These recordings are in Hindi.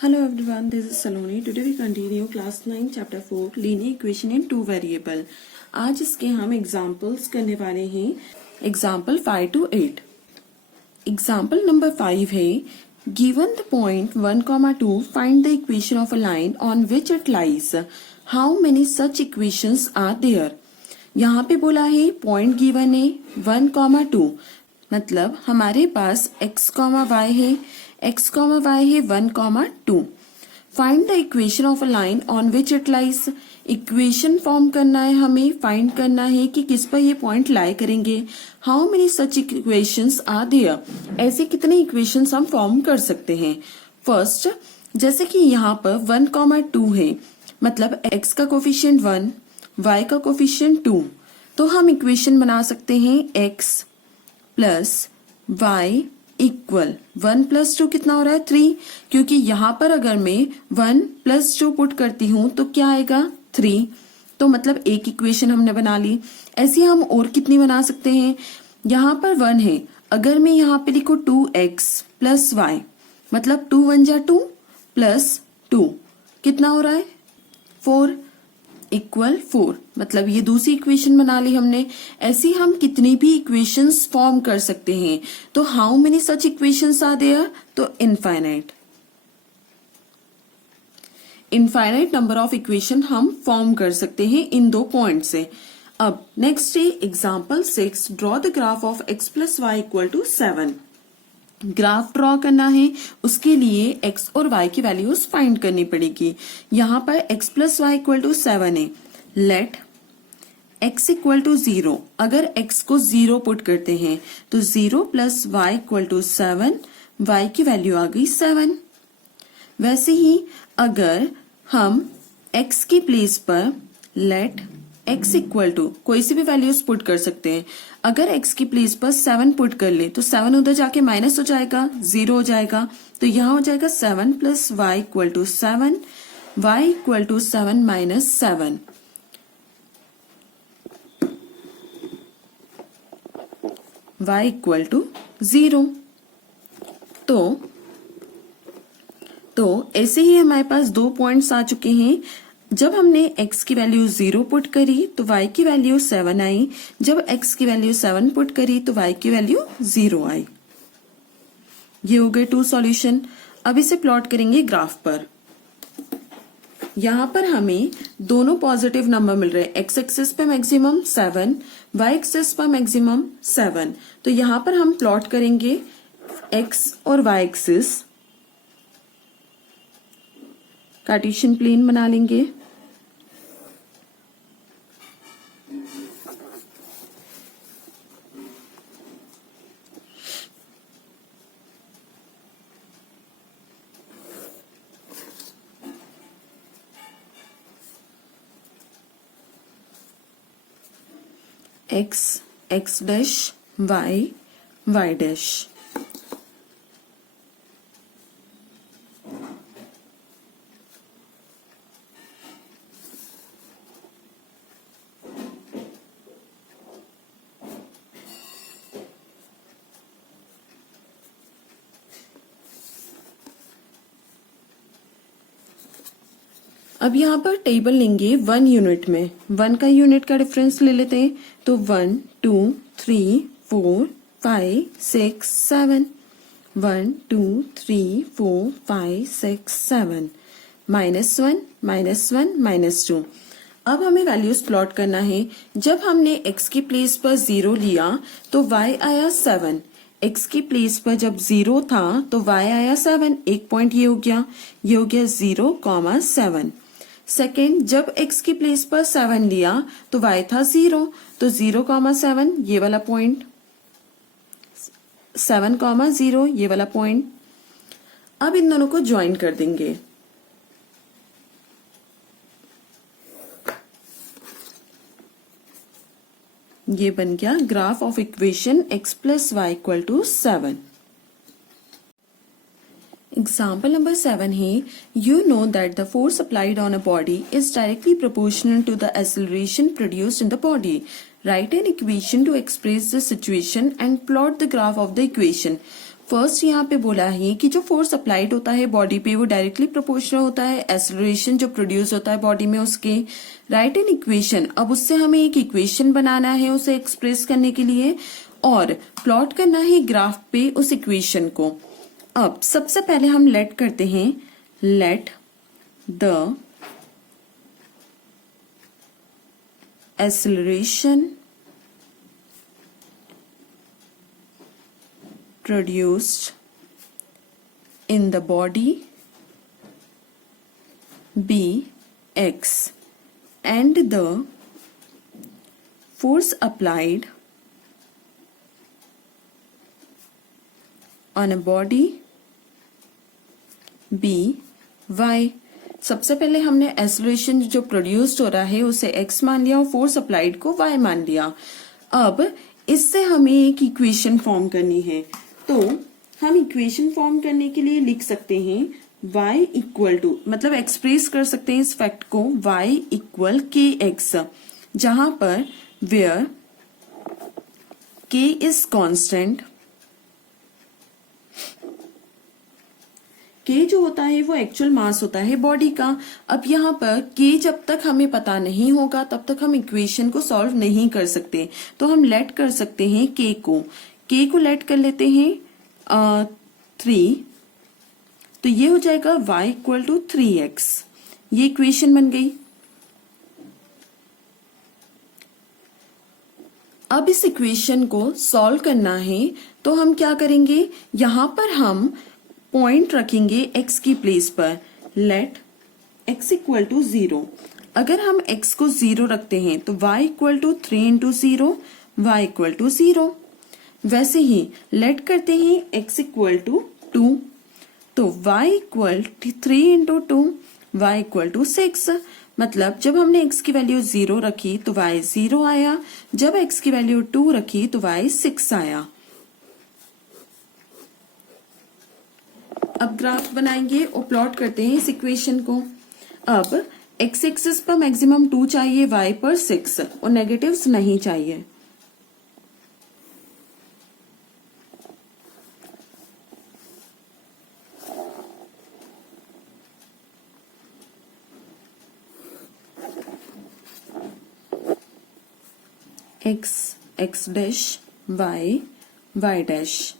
Hello everyone, this is Saloni. Today we continue class 9 chapter 4 linear equation in two variable. आज इसके हम एग्जाम्पल्स करने वाले हैं. Example 5 to 8. एग्जाम्पल नंबर 5 है given the point 1, 2 find the equation of a line on which it lies. How many such equations are there? यहाँ पे बोला है पॉइंट गिवन है 1, 2 मतलब हमारे पास x, y है x, y है 1, 2. Find the equation of a line on which it lies. Equation form करना है हमें, फाइंड करना है कि किस पर ये पॉइंट लाई करेंगे. How many such equations are there. ऐसे कितने इक्वेशंस हम फॉर्म कर सकते हैं. फर्स्ट जैसे कि यहाँ पर 1, 2 है मतलब x का कोफिशिएंट 1, y का कोफिशिएंट 2. तो हम इक्वेशन बना सकते हैं x प्लस y इक्वल 1 + 2 कितना हो रहा है 3. क्योंकि यहाँ पर अगर मैं 1 + 2 पुट करती हूँ तो क्या आएगा 3. तो मतलब एक इक्वेशन हमने बना ली. ऐसी हम और कितनी बना सकते हैं. यहाँ पर 1 है, अगर मैं यहाँ पे लिखूं 2x + y मतलब 2 × 1 = 2 + 2 कितना हो रहा है 4 इक्वल 4. मतलब ये दूसरी इक्वेशन बना ली हमने. ऐसी हम कितनी भी इक्वेशंस फॉर्म कर सकते हैं. तो how many such equations are there. तो इनफाइनाइट नंबर ऑफ इक्वेशन हम फॉर्म कर सकते हैं इन दो पॉइंट से. अब नेक्स्ट है example 6. Draw the graph of x + y = 7. Graph draw करना है, उसके लिए x और y की वैल्यूज फाइंड करनी पड़ेगी. यहाँ पर x + y = 7 है. Let x = 0. अगर x को 0 पुट करते हैं तो 0 + y = 7. y की वैल्यू आ गई 7. वैसे ही अगर हम x की प्लेस पर लेट x = कोई सी भी वैल्यूज पुट कर सकते हैं. अगर x की प्लेस पर 7 पुट कर ले तो 7 उधर जाके माइनस हो जाएगा, 0 हो जाएगा. तो यहाँ हो जाएगा 7 + y = 7, y = 7 - 7. y = 0. तो ऐसे ही हमारे पास दो पॉइंट्स आ चुके हैं. जब हमने x की वैल्यू 0 पुट करी तो y की वैल्यू 7 आई. जब x की वैल्यू 7 पुट करी तो y की वैल्यू 0 आई. ये हो गए 2 सॉल्यूशन. अब इसे प्लॉट करेंगे ग्राफ पर. यहाँ पर हमें दोनों पॉजिटिव नंबर मिल रहे हैं. x एक्सिस पे मैक्सिमम 7, y एक्सिस पर मैक्सिमम 7. तो यहाँ पर हम प्लॉट करेंगे x और y एक्सिस. कार्टेशियन प्लेन बना लेंगे. x dash y dash. अब यहाँ पर टेबल लेंगे 1 यूनिट में. 1 का यूनिट का डिफरेंस ले लेते हैं. तो 1, 2, 3, 4, 5, 6, 7. 1, 2, 3, 4, 5, 6, 7. -1, -1, -2. अब हमें वैल्यूज प्लॉट करना है. जब हमने x की प्लेस पर 0 लिया तो y आया 7. x की प्लेस पर जब 0 था तो y आया 7. एक पॉइंट ये हो गया 0, 7. सेकेंड जब x की प्लेस पर 7 लिया तो y था 0. तो 0, 7 ये वाला पॉइंट, 7, 0 ये वाला पॉइंट. अब इन दोनों को ज्वाइन कर देंगे. ये बन गया graph of equation x + y = 7. Example number 7 है you know that the force applied on a body is directly proportional to the acceleration produced in the body. Write an equation to express the situation and plot the graph of the equation. First यहाँ पे बोला है कि जो फोर्स अप्लाइड होता है बॉडी पे वो डायरेक्टली प्रोपोर्शनल होता है एक्सेलरेशन जो प्रोड्यूस होता है बॉडी में उसके। राइट एन इक्वेशन, अब उससे हमें एक इक्वेशन बनाना है उसे एक्सप्रेस करने के लिए और प्लॉट करना है ग्राफ पे उस इक्वेशन को। अब सबसे पहले हम लेट करते हैं, let the acceleration produced in the body be x and the force applied on a body be y। सबसे पहले हमने एक्सेलरेशन जो प्रोड्यूस्ड हो रहा है उसे x मान लिया और फोर्स अप्लाइड को y मान लिया। अब इससे हमें एक इक्वेशन फॉर्म करनी है, तो हम इक्वेशन फॉर्म करने के लिए लिख सकते हैं y इक्वल टू, मतलब एक्सप्रेस कर सकते हैं इस फैक्ट को y इक्वल के एक्स, जहां पर वेयर k इज कांस्टेंट, के जो होता है वो एक्चुअल मास होता है बॉडी का। अब यहाँ पर के जब तक हमें पता नहीं होगा तब तक हम इक्वेशन को सॉल्व नहीं कर सकते, तो हम लेट कर सकते हैं के को लेट कर लेते हैं 3, तो ये हो जाएगा y इक्वल टू 3x, ये इक्वेशन बन गई। अब इस इक्वेशन को सॉल्व करना है तो हम क्या करेंगे, यहाँ पर हम पॉइंट रखेंगे x की प्लेस पर, लेट x इक्वल टू 0। अगर हम x को 0 रखते हैं तो y equal to 3 into 0, y equal to 0। वैसे ही लेट करते हैं x इक्वल टू 2, तो y equal 3 into 2, y equal to 6। मतलब जब हमने x की वैल्यू 0 रखी तो y 0 आया, जब x की वैल्यू 2 रखी तो y 6 आया। अब ग्राफ बनाएंगे और प्लॉट करते हैं इस इक्वेशन को। अब x एक्सिस पर मैक्सिमम 2 चाहिए, y पर 6 और नेगेटिव्स नहीं चाहिए। x dash y dash.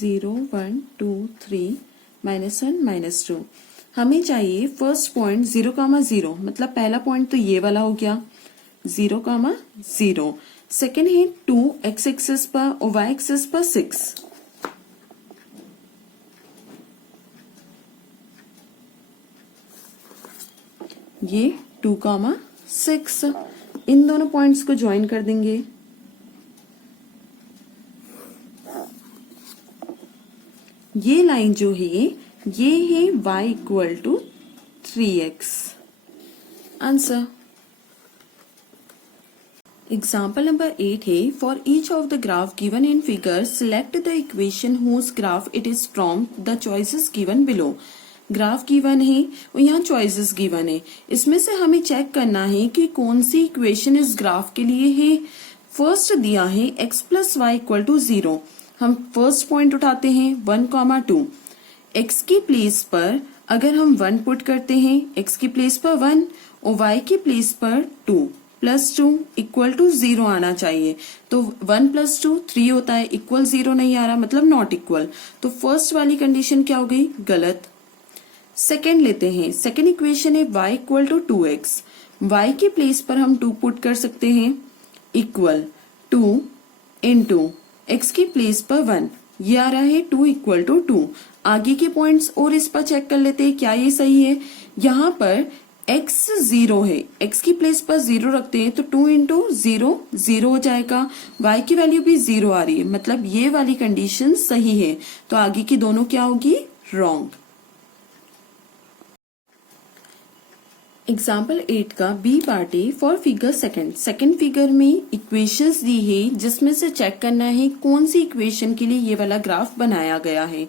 Zero 1 2 3 -1 -2। हमें चाहिए फर्स्ट पॉइंट 0,0, मतलब पहला पॉइंट तो ये वाला हो गया 0,0। सेकेंड है 2 x एक्सिस पर और y एक्सिस पर 6। ये 2,6, इन दोनों पॉइंट्स को ज्वाइन कर देंगे। ये लाइन जो है ये है y equal to 3x। Answer. Example number 8 है, for each of the graph given in figure select the equation whose graph it is from the choices given below. Graph given है और यहाँ चॉइसेस गिवन है, इसमें से हमें चेक करना है कि कौन सी इक्वेशन इस ग्राफ के लिए है। फर्स्ट दिया है x plus y equal to 0। हम फर्स्ट पॉइंट उठाते हैं 1,2। x की प्लेस पर अगर हम 1 पुट करते हैं, x की प्लेस पर 1 और y की प्लेस पर 2 प्लस 2 इक्वल टू 0 आना चाहिए। तो 1 प्लस 2 3 होता है, इक्वल 0 नहीं आ रहा, मतलब नॉट इक्वल। तो फर्स्ट वाली कंडीशन क्या हो गई, गलत। सेकेंड लेते हैं, सेकेंड इक्वेशन है y equal to 2x। y की प्लेस पर हम 2 पुट कर सकते हैं, इक्वल 2 इंटू x की प्लेस पर 1, ये आ रहा है 2 इक्वल टू 2। आगे के पॉइंट्स और इस पर चेक कर लेते हैं क्या ये सही है। यहाँ पर x 0 है, x की प्लेस पर 0 रखते हैं तो 2 इंटू 0 0 हो जाएगा। y की वैल्यू भी 0 आ रही है, मतलब ये वाली कंडीशन सही है। तो आगे की दोनों क्या होगी, रॉन्ग। एग्जाम्पल 8 का बी पार्ट है फॉर फिगर सेकंड फिगर में इक्वेशंस दी है जिसमें से चेक करना है कौन सी इक्वेशन के लिए ये वाला ग्राफ बनाया गया है।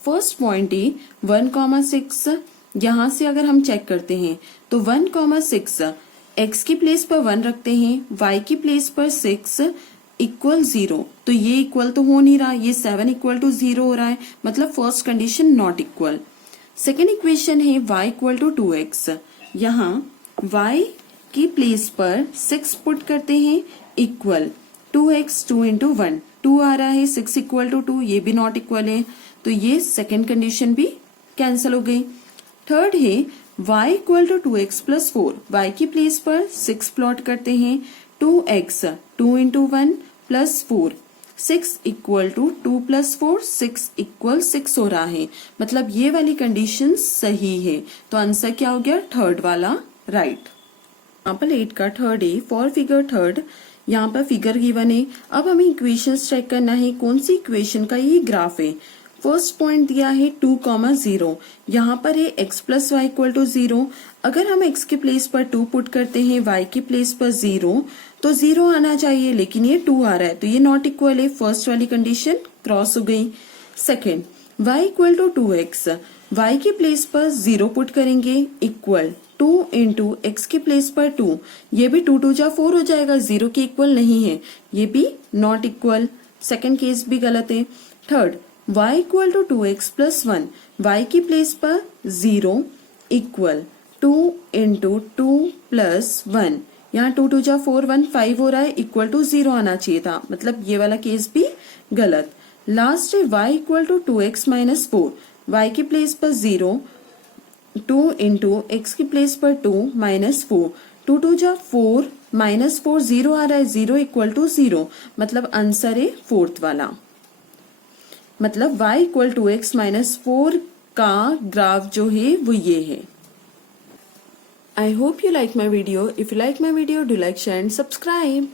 फर्स्ट पॉइंट है 1,6। यहाँ से अगर हम चेक करते हैं तो 1,6 x की प्लेस पर 1 रखते हैं, y की प्लेस पर 6 इक्वल 0, तो ये इक्वल तो हो नहीं रहा, ये 7 इक्वल टू 0 हो रहा है, मतलब first condition not equal. Second equation है y इक्वल टू 2x। यहाँ y की प्लेस पर 6 पुट करते हैं इक्वल 2x 2 इंटू 1, 2 आ रहा है, 6 इक्वल टू 2, ये भी नॉट इक्वल है, तो ये सेकेंड कंडीशन भी कैंसिल हो गई। थर्ड है y equal to 2x plus 4, y की प्लेस पर 6 प्लॉट करते हैं, 2x 2 into 1 plus 4, 6 equal to 2 plus 4, 6 equal 6 हो रहा है, मतलब ये वाली कंडीशन सही है, तो आंसर क्या हो गया, थर्ड वाला राइट। एग्जाम्पल 8 का थर्ड है फॉर फिगर थर्ड। यहाँ पर फिगर गिवन है, अब हमें इक्वेशंस चेक करना है कौन सी इक्वेशन का ये ग्राफ है। फर्स्ट पॉइंट दिया है 2,0, यहाँ पर है x plus y equal to 0। अगर हम x के प्लेस पर 2 पुट करते हैं, y के प्लेस पर 0, तो 0 आना चाहिए, लेकिन ये 2 आ रहा है, तो ये नॉट इक्वल है, फर्स्ट वाली कंडीशन क्रॉस हो गई। Second y equal to 2x, y के प्लेस पर 0 पुट करेंगे इक्वल 2 इंटू एक्स के प्लेस पर 2, ये भी 2 2 जा 4 हो जाएगा, 0 के इक्वल नहीं है, ये भी नॉट इक्वल, सेकेंड केस भी गलत है। Third y equal to 2x plus 1, y की प्लेस पर 0 इक्वल 2 इंटू 2 प्लस 1, यहाँ 2 2 जा 4, 1 5 हो रहा है, इक्वल टू 0 आना चाहिए था, मतलब ये वाला केस भी गलत। लास्ट है y equal to 2x minus 4, y की प्लेस पर 0, 2 इंटू एक्स की प्लेस पर 2 माइनस 4, 2 2 जा 4 माइनस 4, 0 आ रहा है, 0 इक्वल टू 0, मतलब आंसर है फोर्थ वाला, मतलब y equal to x minus 4 का ग्राफ जो है वो ये है। I hope you like my video. If you like my video, do like, share and subscribe.